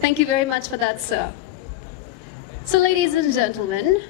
Thank you very much for that, sir. So, ladies and gentlemen,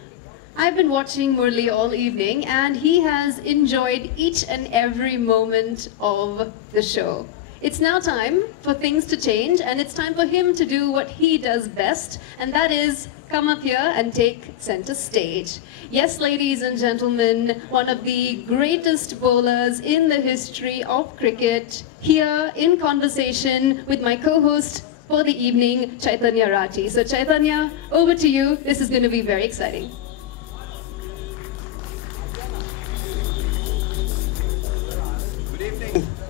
I've been watching Murli all evening and he has enjoyed each and every moment of the show. It's now time for things to change and it's time for him to do what he does best, and that is come up here and take center stage. Yes, ladies and gentlemen, one of the greatest bowlers in the history of cricket, here in conversation with my co-host for the evening, Chaitanya Rathi. So Chaitanya, over to you. This is going to be very exciting.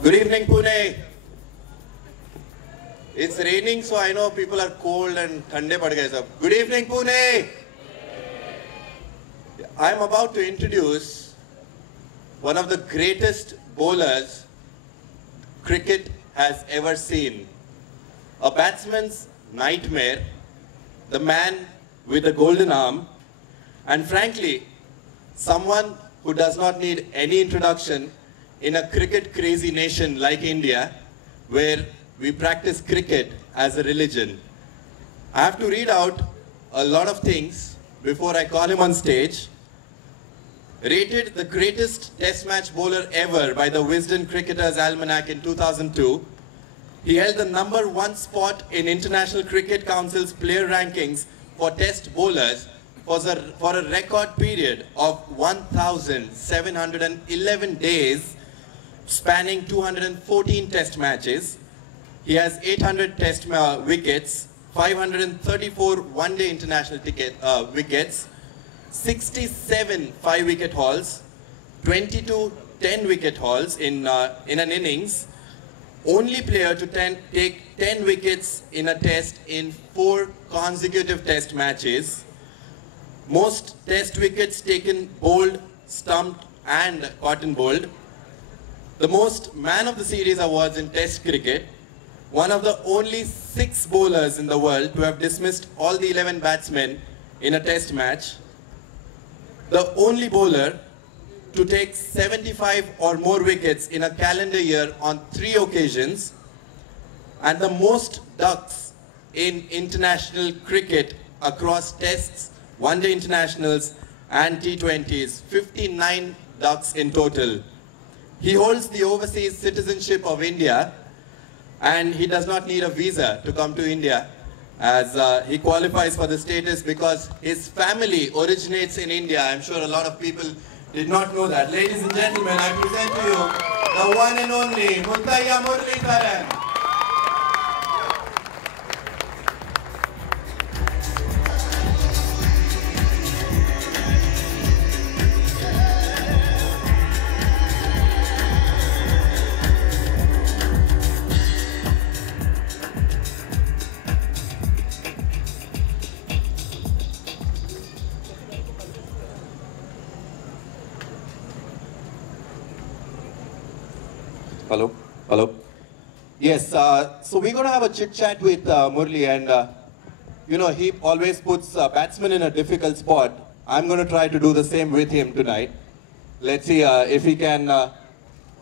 Good evening, Pune. It's raining, so I know people are cold and thande pad gaye sab. Good evening, Pune. I am about to introduce one of the greatest bowlers cricket has ever seen. A batsman's nightmare, the man with the golden arm, and frankly, someone who does not need any introduction in a cricket-crazy nation like India, where we practice cricket as a religion. I have to read out a lot of things before I call him on stage. Rated the greatest test match bowler ever by the Wisden Cricketers Almanac in 2002, he held the #1 spot in International Cricket Council's player rankings for test bowlers for a record period of 1,711 days, spanning 214 test matches. He has 800 test wickets, 534 one-day international wickets, 67 5-wicket hauls, 22 10-wicket hauls in an innings. Only player to take 10 wickets in a test in 4 consecutive test matches. Most test wickets taken bowled, stumped and cotton bowled. The most man of the series awards in test cricket. One of the only 6 bowlers in the world to have dismissed all the 11 batsmen in a test match. The only bowler to take 75 or more wickets in a calendar year on 3 occasions, and the most ducks in international cricket across tests, one-day internationals and T20s, 59 ducks in total. He holds the overseas citizenship of India and he does not need a visa to come to India, as he qualifies for the status because his family originates in India. I'm sure a lot of people did not know that. Ladies and gentlemen, I present to you the one and only Muthaiya Muralitharan. Hello? Hello? Yes, so we're going to have a chit-chat with Murli, and you know, he always puts batsmen in a difficult spot. I'm going to try to do the same with him tonight. Let's see if he can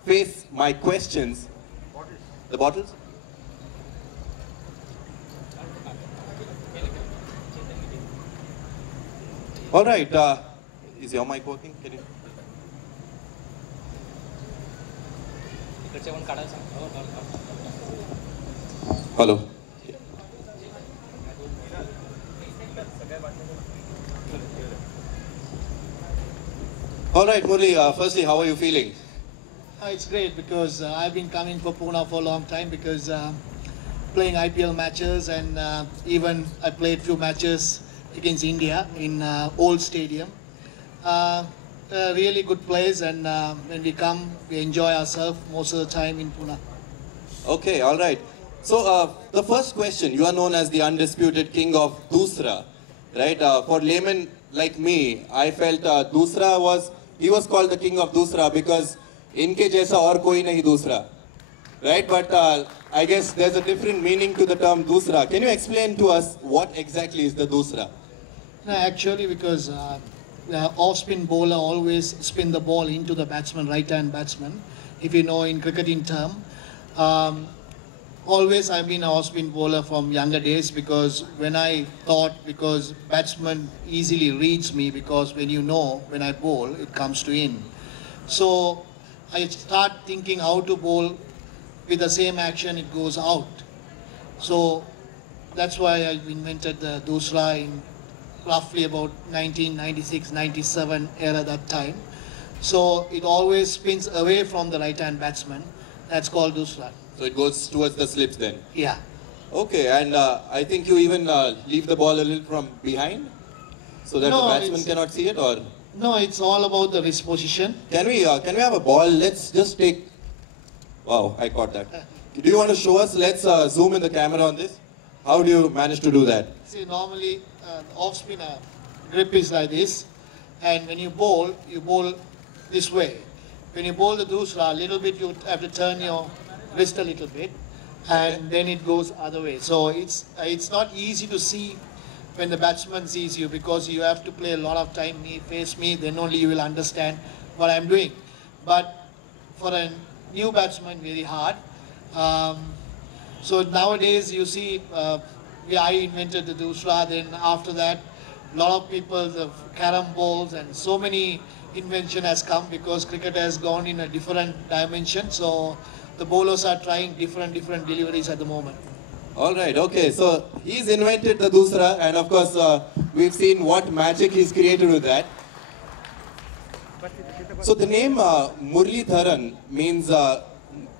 face my questions. The bottles? All right, is your mic working? Can you? Hello. All right, Murli, firstly, how are you feeling? It's great because I've been coming for Pune for a long time because playing IPL matches, and even I played few matches against India in old stadium. Really good place, and when we come, we enjoy ourselves most of the time in Pune. Okay, all right. So the first question, you are known as the undisputed king of Dusra, right? For laymen like me, I felt Dusra he was called the king of Dusra because inke jaisa aur koi nahi Dusra, right? But I guess there's a different meaning to the term Dusra. Can you explain to us what exactly is the Dusra? No, actually, because the off-spin bowler always spin the ball into the batsman, right-hand batsman. If you know in cricketing term, um, always I've been an off-spin bowler from younger days because when I thought, because batsman easily reads me because when I bowl, it comes to in. So I start thinking how to bowl with the same action, it goes out. So that's why I invented the Dusra in roughly about 1996, 97 era that time. So it always spins away from the right-hand batsman. That's called Dusra. So it goes towards the slips then. Yeah. Okay, and I think you even leave the ball a little from behind so that No, the batsman it's- cannot see it, or No, it's all about the wrist position. can we have a ball? Let's just take. Wow, I caught that. Do you want to show us? Let's zoom in the camera on this. How do you manage to do that? See, normally off-spinner grip is like this, and when you bowl this way. When you bowl the Dusra, a little bit you have to turn your wrist a little bit, and then it goes other way. So it's not easy to see when the batsman sees you because you have to play a lot of time, face me, then only you will understand what I'm doing. But for a new batsman, very hard. So nowadays you see, I invented the Dusra, then after that, a lot of people, the carom balls and so many invention has come because cricket has gone in a different dimension. So the bowlers are trying different deliveries at the moment. All right, okay. So he's invented the Dusra, and of course we've seen what magic he's created with that. So the name Murli Dharan means,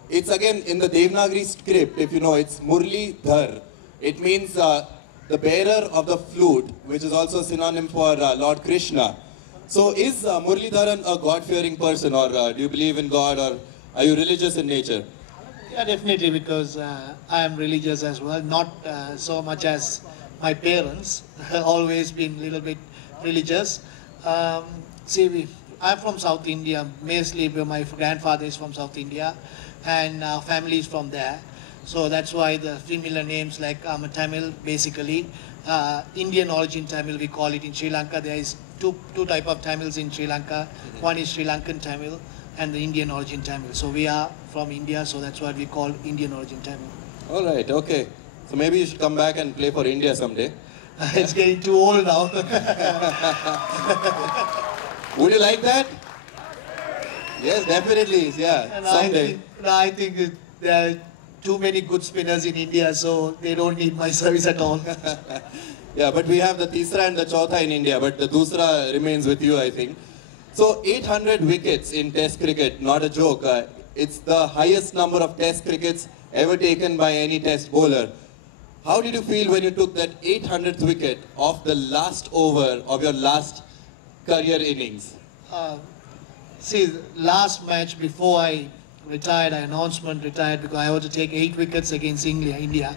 it's again in the Devanagari script, if you know, it's Murli Dhar. It means the bearer of the flute, which is also a synonym for Lord Krishna. So is Murli Dharan a God-fearing person, or do you believe in God, or are you religious in nature? Yeah, definitely, because I am religious as well, not so much as my parents, always been a little bit religious. I'm from South India, mostly my grandfather is from South India, and family is from there. So that's why the similar names like I'm a Tamil, basically. Indian origin Tamil, we call it in Sri Lanka. There is two type of Tamils in Sri Lanka. One is Sri Lankan Tamil and the Indian origin Tamil. So we are from India, so that's what we call Indian origin Tamil. All right, okay. So maybe you should come back and play for India someday. It's getting too old now. Would you like that? Yes, definitely. Yeah, And someday. I think there are too many good spinners in India, so they don't need my service at all. Yeah, but we have the Tisra and the Chautha in India, but the Dusra remains with you, I think. So 800 wickets in Test cricket, not a joke. It's the highest number of Test crickets ever taken by any Test bowler. How did you feel when you took that 800th wicket off the last over of your last career innings? See, last match before I retired, I announcement retired because I had to take 8 wickets against India.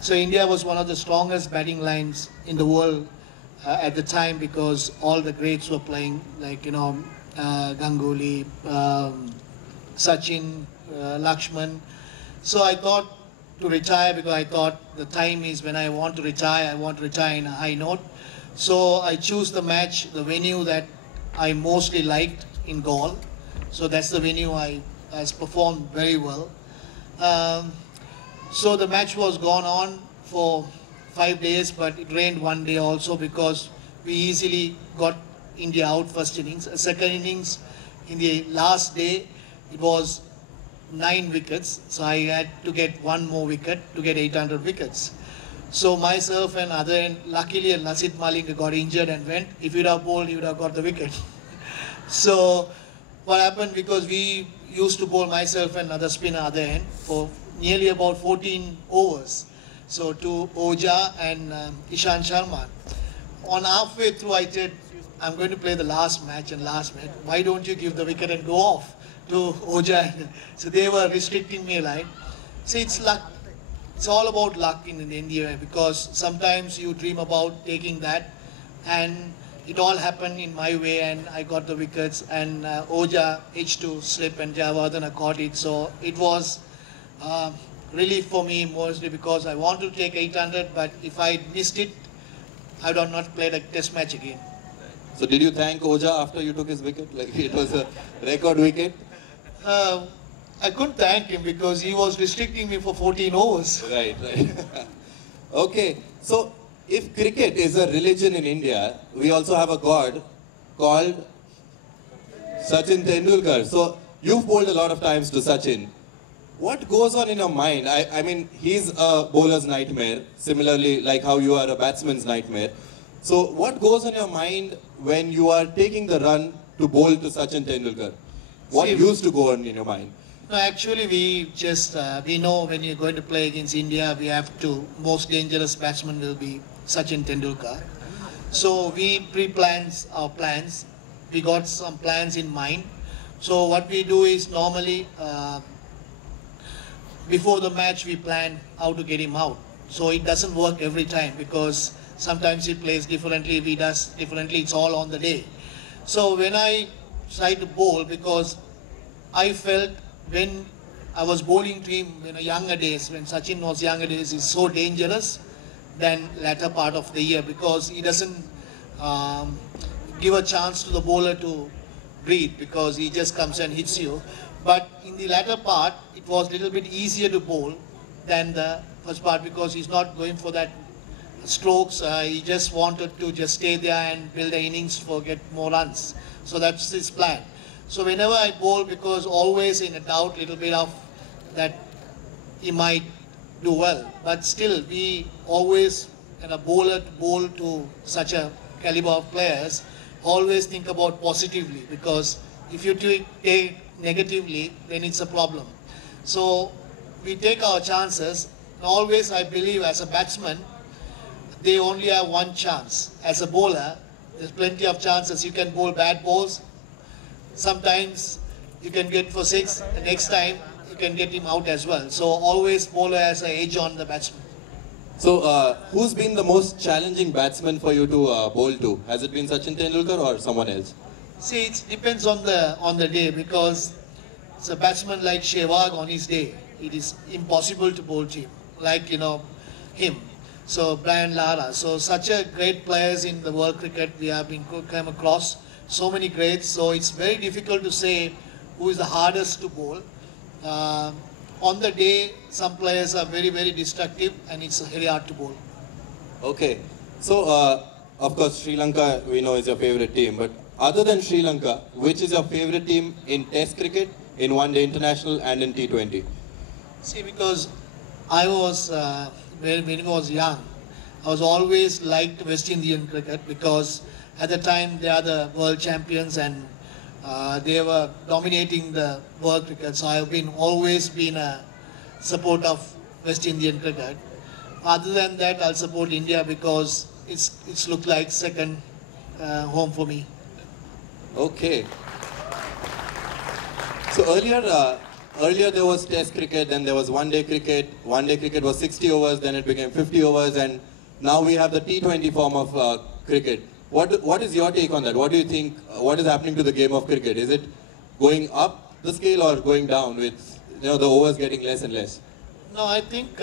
So India was one of the strongest batting lines in the world at the time because all the greats were playing, like, Ganguly, Sachin, Lakshman. So I thought to retire because I thought the time is when I want to retire in a high note. So I choose the match, the venue that I mostly liked in Galle. So that's the venue I performed very well. So the match was gone on for 5 days, but it rained one day also because we easily got India out first innings. Second innings, in the last day, it was 9 wickets. So I had to get 1 more wicket to get 800 wickets. So myself and other end, luckily Lasith Malinga got injured and went. If you'd have bowled, he would have got the wicket. So what happened, because we used to bowl myself and another spinner other end for nearly about 14 overs. So to Oja and Ishan Sharma. On halfway through I said, I'm going to play the last match. Why don't you give the wicket and go off to Oja? So they were restricting me like. See, it's luck. It's all about luck in India because sometimes you dream about taking that and it all happened in my way and I got the wickets and Oja H2 slip and Jayawardene caught it. So it was relief for me mostly because I wanted to take 800, but if I missed it, I would have not played a test match again. So did you thank Oja after you took his wicket? Like it was a record wicket? I couldn't thank him because he was restricting me for 14 overs. Right, right. Okay, so if cricket is a religion in India, we also have a god called Sachin Tendulkar. So you've bowled a lot of times to Sachin. What goes on in your mind? I mean, he's a bowler's nightmare, similarly like how you are a batsman's nightmare. So what goes on your mind when you are taking the run to bowl to Sachin Tendulkar? What used to go on in your mind? No, actually, we just we know when you're going to play against India, we have to most dangerous batsman will be Sachin Tendulkar. So we pre-plans our plans. We got some plans in mind. So what we do is normally before the match we plan how to get him out. So it doesn't work every time because sometimes he plays differently, he does differently. It's all on the day. So when I tried to bowl, because I felt when I was bowling to him in younger days, when Sachin was younger days, he's so dangerous than latter part of the year because he doesn't give a chance to the bowler to breathe because he just comes and hits you. But in the latter part, it was a little bit easier to bowl than the first part because he's not going for that strokes. He just wanted to just stay there and build the innings for get more runs. So that's his plan. So whenever I bowl, because always in a doubt, little bit of that he might do well. But still, we always, in a bowler to bowl to such a caliber of players, always think about positively because if you take negatively, then it's a problem. So we take our chances. Always, I believe, as a batsman, they only have one chance. As a bowler, there's plenty of chances. You can bowl bad balls. Sometimes you can get for 6, the next time you can get him out as well. So always bowler has an edge on the batsman. So who's been the most challenging batsman for you to bowl to? Has it been Sachin Tendulkar or someone else? See, it depends on the day because it's a batsman like Sehwag on his day. It is impossible to bowl to him, like him. So Brian Lara. So such a great players in the world cricket we have been come across. So many greats, so it's very difficult to say who is the hardest to bowl. On the day, some players are very, very destructive and it's very hard to bowl. Okay, so of course Sri Lanka we know is your favorite team, but other than Sri Lanka, which is your favorite team in Test cricket, in One Day International and in T20? See, because I was, when I was young, I was always liked West Indian cricket because at the time they are the world champions and they were dominating the world cricket. So I have always been a support of West Indian cricket. Other than that, I'll support India because it's looked like second home for me. Okay. So earlier there was Test cricket, then there was One Day cricket. One Day cricket was 60 overs, then it became 50 overs, and now we have the T20 form of cricket. What is your take on that? What do you think, what is happening to the game of cricket? Is it going up the scale or going down with the overs getting less and less? No, I think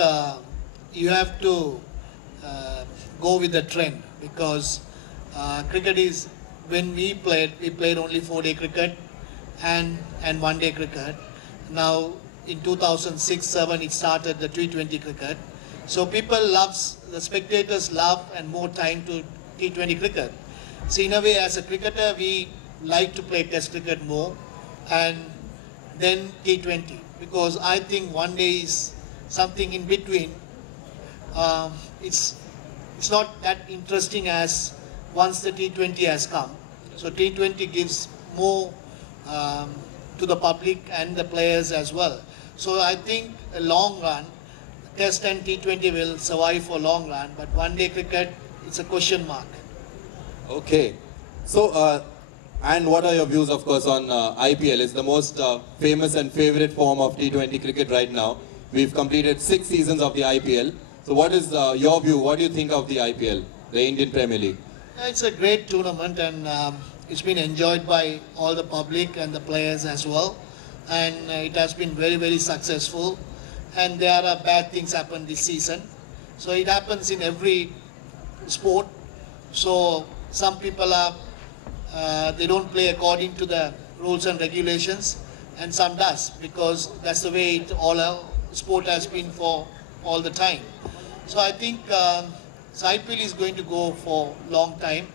you have to go with the trend because cricket is, when we played only 4-day cricket and 1-day cricket. Now in 2006-07 it started the T20 cricket. So people the spectators love and more time to T20 cricket. So in a way, as a cricketer, we like to play Test cricket more and then T20 because I think 1 day is something in between. It's not that interesting as once the T20 has come. So T20 gives more to the public and the players as well. So I think a long run, Test and T20 will survive for long run, but 1 day cricket, it's a question mark. Okay. So, and what are your views, of course, on IPL? It's the most famous and favorite form of T20 cricket right now. We've completed 6 seasons of the IPL. So what is your view? What do you think of the IPL, the Indian Premier League? It's a great tournament and it's been enjoyed by all the public and the players as well. And it has been very, very successful. And there are bad things happen this season. So it happens in every sport. So some people are, they don't play according to the rules and regulations, and some does, because that's the way it all sport has been for all the time. So I think so IPL is going to go for long time.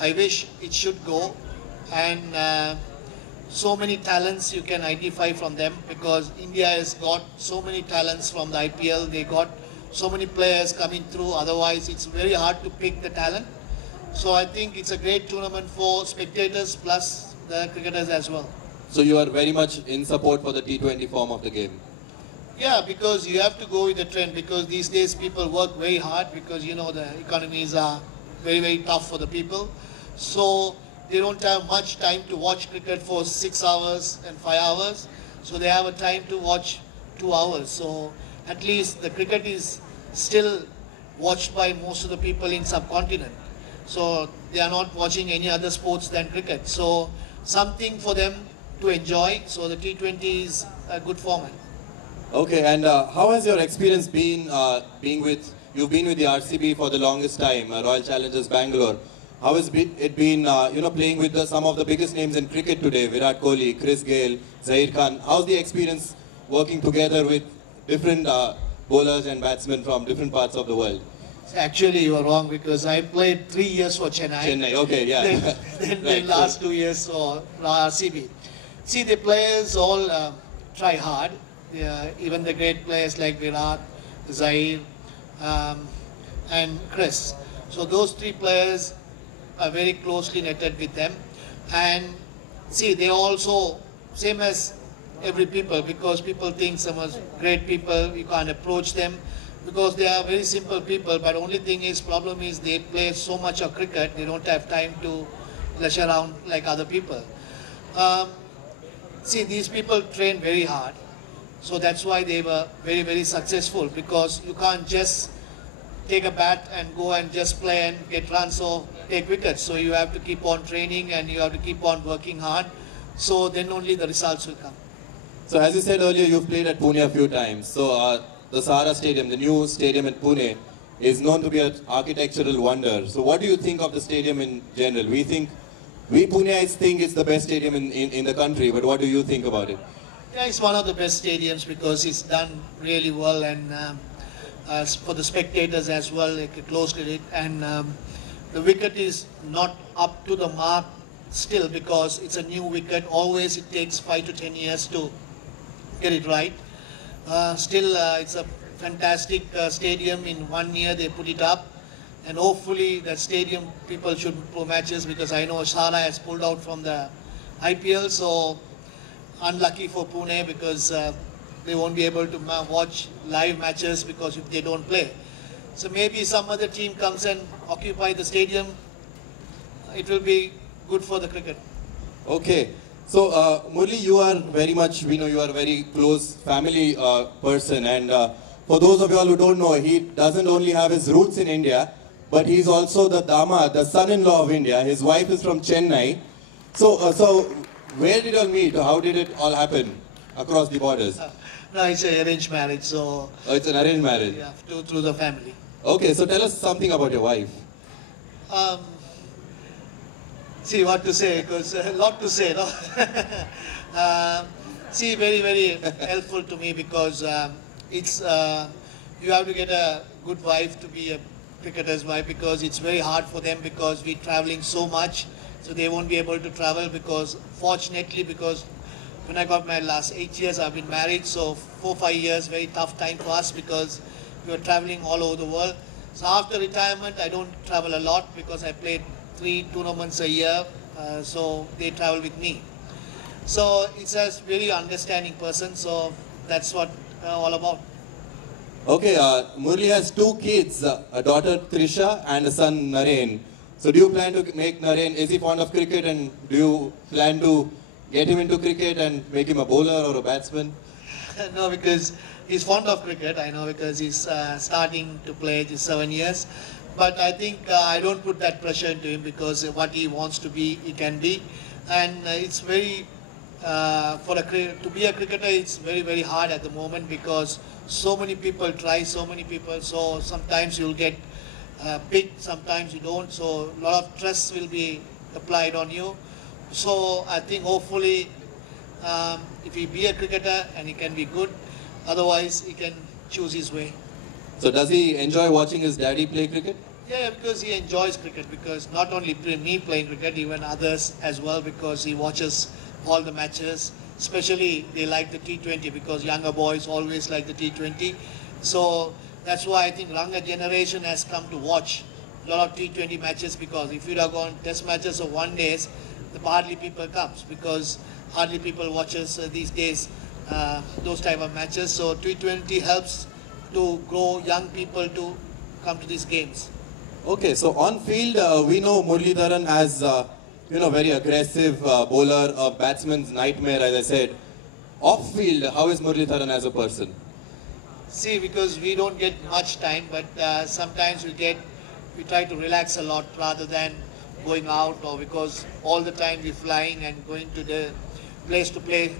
I wish it should go, and so many talents you can identify from them, because India has got so many talents from the IPL. They got so many players coming through, otherwise it's very hard to pick the talent. So I think it's a great tournament for spectators plus the cricketers as well. So you are very much in support for the T20 form of the game? Yeah, because you have to go with the trend, because these days people work very hard, because you know the economies are very, very tough for the people. So they don't have much time to watch cricket for 6 hours and 5 hours. So they have a time to watch 2 hours. So at least the cricket is still watched by most of the people in subcontinent. So they are not watching any other sports than cricket. So something for them to enjoy. So the T20 is a good format. Okay, and how has your experience been you've been with the RCB for the longest time, Royal Challengers Bangalore. How has it been, playing with some of the biggest names in cricket today, Virat Kohli, Chris Gayle, Zaheer Khan? How's the experience working together with different bowlers and batsmen from different parts of the world? Actually, you are wrong, because I played 3 years for Chennai. Chennai, okay, yeah. Then Right, last 2 years for RCB. See, the players all try hard. Even the great players like Virat, Zaheer, and Chris. So those 3 players are very closely netted with them. And see, they also, same as every people, because people think some are great people, you can't approach them, because they are very simple people, but only thing is, problem is they play so much of cricket, they don't have time to leisure around like other people. See, these people train very hard, so that's why they were very, very successful, because you can't just take a bat and go and just play and get runs or take wickets. So you have to keep on training and you have to keep on working hard, so then only the results will come. So as you said earlier, you've played at Pune a few times. So the Sahara Stadium, the new stadium in Pune, is known to be an architectural wonder. So what do you think of the stadium in general? We Puneites think it's the best stadium in the country, but what do you think about it? Yeah, it's one of the best stadiums, because it's done really well, and for the spectators as well, like close to it. And the wicket is not up to the mark still, because it's a new wicket. Always it takes 5 to 10 years to get it right. Still, it's a fantastic stadium. In 1 year they put it up, and hopefully that stadium people should pro matches, because I know Sahara has pulled out from the IPL, so unlucky for Pune, because they won't be able to watch live matches because if they don't play. So maybe some other team comes and occupy the stadium, it will be good for the cricket. Okay. So, Murli, you are very much, we know you are a very close family person, and for those of you all who don't know, he doesn't only have his roots in India, but he's also the Dama, the son-in-law of India. His wife is from Chennai. So where did you all meet? How did it all happen across the borders? No, it's an arranged marriage, so... Oh, it's an arranged marriage? Yeah, through the family. Okay, so tell us something about your wife. See what to say, because a lot to say, no? See, very, very helpful to me, because it's you have to get a good wife to be a cricketer's wife, because it's very hard for them, because we're traveling so much, so they won't be able to travel, because fortunately, because when I got my last 8 years, I've been married, so 4-5 years, very tough time for us, because we were traveling all over the world. So after retirement, I don't travel a lot, because I played 3 tournaments a year, so they travel with me. So it's a very understanding person, so that's what all about. Okay, Murli has 2 kids, a daughter Trisha and a son Naren. So do you plan to make Naren, is he fond of cricket, and do you plan to get him into cricket and make him a bowler or a batsman? No, because he's fond of cricket, I know, because he's starting to play at 7 years. But I think I don't put that pressure into him, because what he wants to be, he can be. And it's very, to be a cricketer, it's very, very hard at the moment, because so many people try, so many people, so sometimes you'll get pick, sometimes you don't. So a lot of stress will be applied on you. So I think hopefully if he be a cricketer and he can be good, otherwise he can choose his way. So does he enjoy watching his daddy play cricket? Yeah, because he enjoys cricket, because not only me playing cricket, even others as well, because he watches all the matches. Especially they like the T20, because younger boys always like the T20. So that's why I think younger generation has come to watch a lot of T20 matches, because if you'd have gone test matches or one days, the hardly people comes, because hardly people watches these days those type of matches. So T20 helps to grow young people to come to these games. Okay, so on field, we know Muralidharan as, very aggressive bowler, a batsman's nightmare, as I said. Off field, how is Muralidharan as a person? See, because we don't get much time, but sometimes we try to relax a lot rather than going out, or because all the time we're flying and going to the place to place,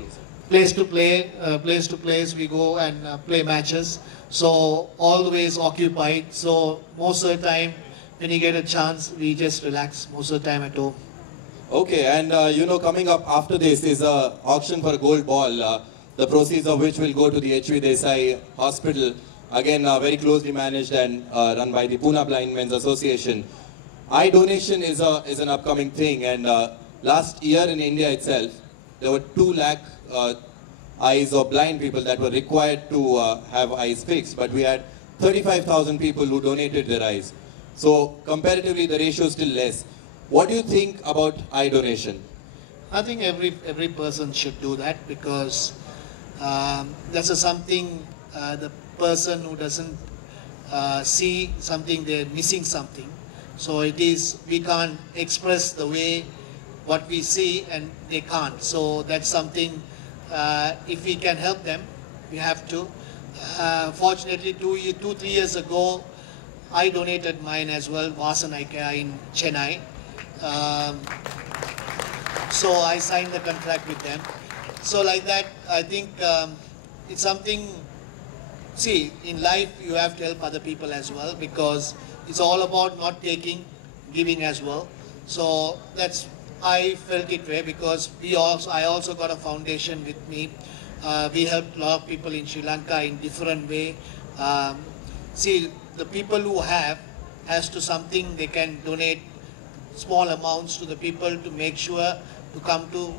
we go and play matches. So always occupied. So most of the time, when you get a chance, we just relax most of the time at home. Okay, and coming up after this is a auction for a gold ball, the proceeds of which will go to the H.V. Desai Hospital, again very closely managed and run by the Pune Blind Men's Association. Eye donation is an upcoming thing, and last year in India itself, there were 2 lakh eyes of blind people that were required to have eyes fixed, but we had 35,000 people who donated their eyes. So comparatively, the ratio is still less. What do you think about eye donation? I think every person should do that, because that's something the person who doesn't see something, they're missing something. So we can't express the way what we see, and they can't. So that's something, if we can help them, we have to. Fortunately, 2-3 years ago, I donated mine as well, Vasan IKEA in Chennai. So I signed the contract with them. So like that, I think it's something, see, in life you have to help other people as well, because it's all about not taking, giving as well. So I felt it way, because I also got a foundation with me. We helped a lot of people in Sri Lanka in different way. See, the people who has to something, they can donate small amounts to the people to make sure to come to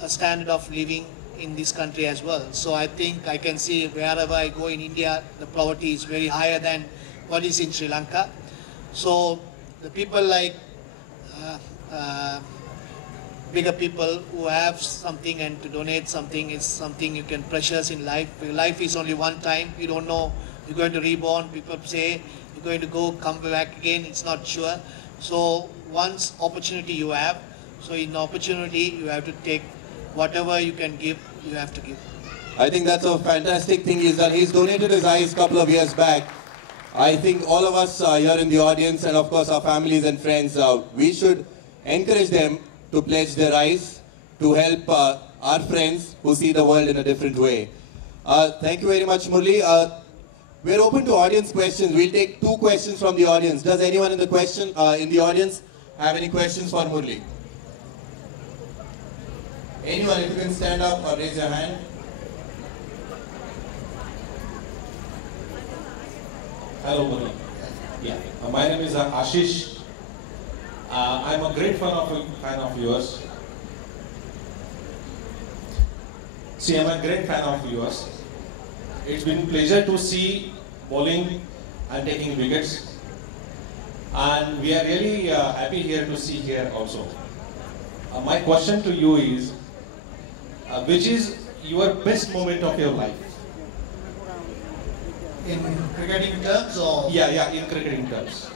a standard of living in this country as well. So I think I can see wherever I go in India, the poverty is very higher than what is in Sri Lanka. So the people like bigger people who have something and to donate something is something you can precious in life. Life is only one time. You don't know you're going to reborn. People say you're going to come back again. It's not sure. So once opportunity you have, so in opportunity you have to take whatever you can give, you have to give. I think that's a fantastic thing he's done. He's donated his eyes a couple of years back. I think all of us here in the audience, and of course our families and friends, we should encourage them to pledge their eyes to help our friends who see the world in a different way. Thank you very much, Murli. We're open to audience questions. We'll take 2 questions from the audience. Does anyone in the audience have any questions for Murli? Anyone, if you can stand up or raise your hand. Hello, Murli. Yeah, my name is Ashish. I'm a great fan of yours. See, I'm a great fan of yours. It's been a pleasure to see bowling and taking wickets. And we are really happy here to see here also. My question to you is, which is your best moment of your life? In cricketing terms, or? Yeah, in cricketing terms.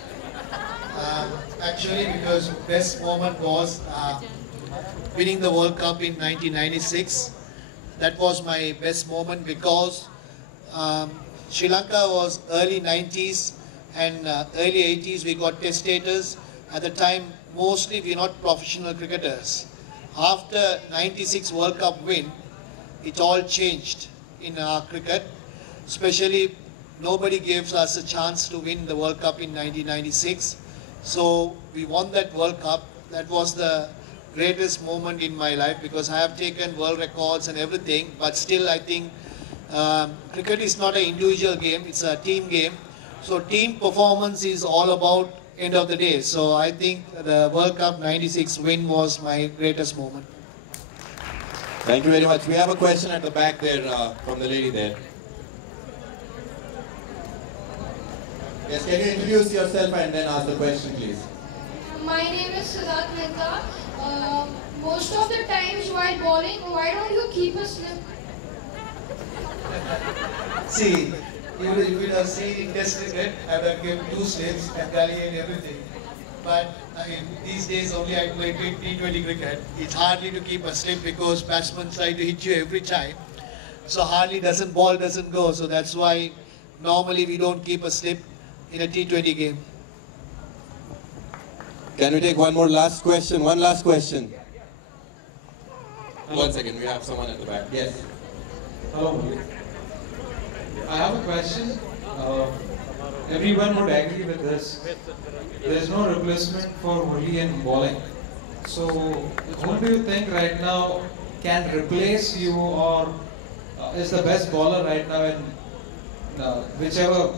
Actually, because best moment was winning the World Cup in 1996. That was my best moment, because Sri Lanka was early 90s and early 80s we got test status. At the time, mostly we're not professional cricketers. After 96 World Cup win, it all changed in our cricket, especially nobody gave us a chance to win the World Cup in 1996. So we won that World Cup. That was the greatest moment in my life because I have taken world records and everything, but still I think cricket is not an individual game, it's a team game. So team performance is all about end of the day. So I think the World Cup 96 win was my greatest moment. Thank you very much. We have a question at the back there from the lady there. Yes, can you introduce yourself and then ask the question, please? My name is Siddharth Mehta. Most of the times while bowling, why don't you keep a slip? See, even if it was seen in Test cricket, I would have given 2 slips and gully and everything. But I mean, these days only I play T20 cricket. It's hardly to keep a slip because batsmen try to hit you every time. So hardly ball doesn't go. So that's why normally we don't keep a slip in a T20 game. Can we take one more last question? One last question. Hello. 1 second, we have someone at the back. Yes. Hello. I have a question. Everyone would agree with this. There is no replacement for Murli in bowling. So, who do you think right now can replace you or is the best bowler right now in whichever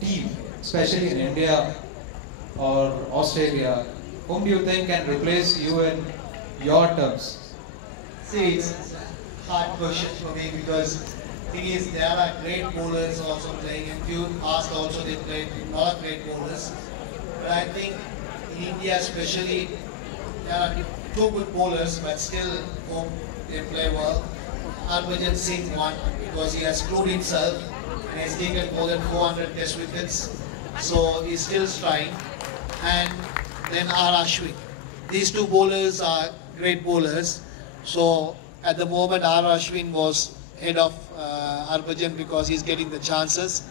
team, especially in India or Australia? Whom do you think can replace you in your terms? See, it's a hard question for me because thing is there are great bowlers also playing. If you ask also they played a lot of great bowlers. But I think in India especially there are 2 good bowlers but still they play well. Harbhajan Singh won because he has proved himself and has taken more than 400 test wickets. So he's still trying. And then R. Ashwin. These 2 bowlers are great bowlers. So at the moment R. Ashwin was head of Harbhajan because he's getting the chances.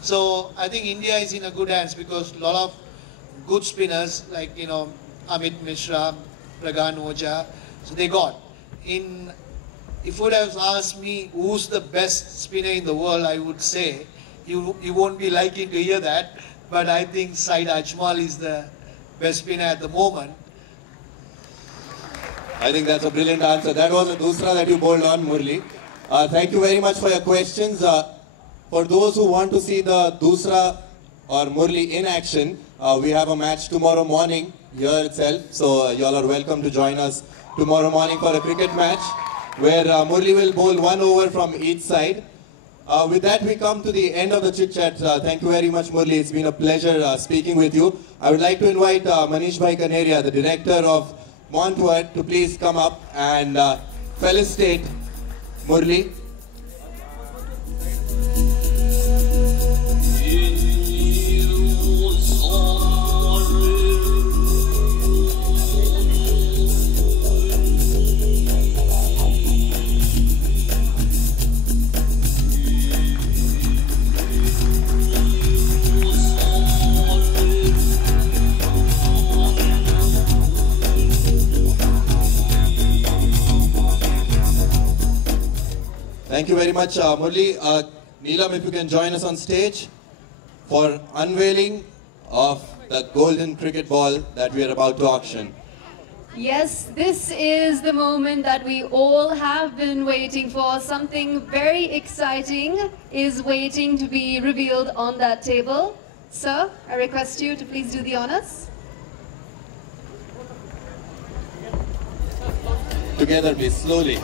So I think India is in a good hands because a lot of good spinners like Amit Mishra, Pragan Oja, so they got. If you would have asked me who's the best spinner in the world, I would say, you won't be liking to hear that, but I think Saeed Ajmal is the best spinner at the moment. I think that's a brilliant answer. That was a dusra that you bowled on, Murli. Thank you very much for your questions. For those who want to see the dusra or Murli in action, we have a match tomorrow morning here itself. So you all are welcome to join us tomorrow morning for a cricket match where Murli will bowl 1 over from each side. With that, we come to the end of the chit-chat. Thank you very much, Murli. It's been a pleasure speaking with you. I would like to invite Manish Bhai Kaneria, the director of Montfort, to please come up and felicitate Murli. Thank you very much, Murli. Neelam, if you can join us on stage for unveiling of the golden cricket ball that we are about to auction. Yes, this is the moment that we all have been waiting for. Something very exciting is waiting to be revealed on that table. Sir, I request you to please do the honors. Together, please, slowly.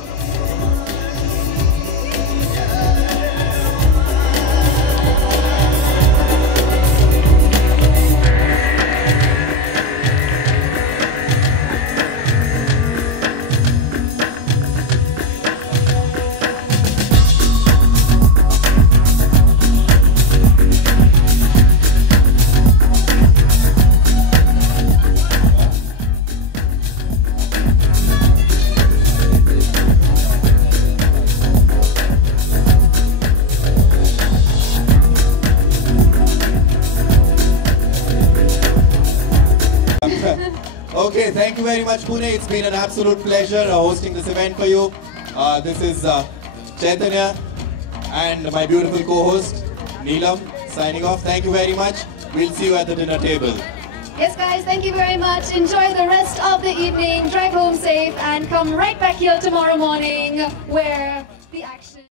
Okay, thank you very much, Pune. It's been an absolute pleasure hosting this event for you. This is Chaitanya and my beautiful co-host. Neelam signing off. Thank you very much. We'll see you at the dinner table. Yes, guys, thank you very much. Enjoy the rest of the evening. Drive home safe and come right back here tomorrow morning where the action...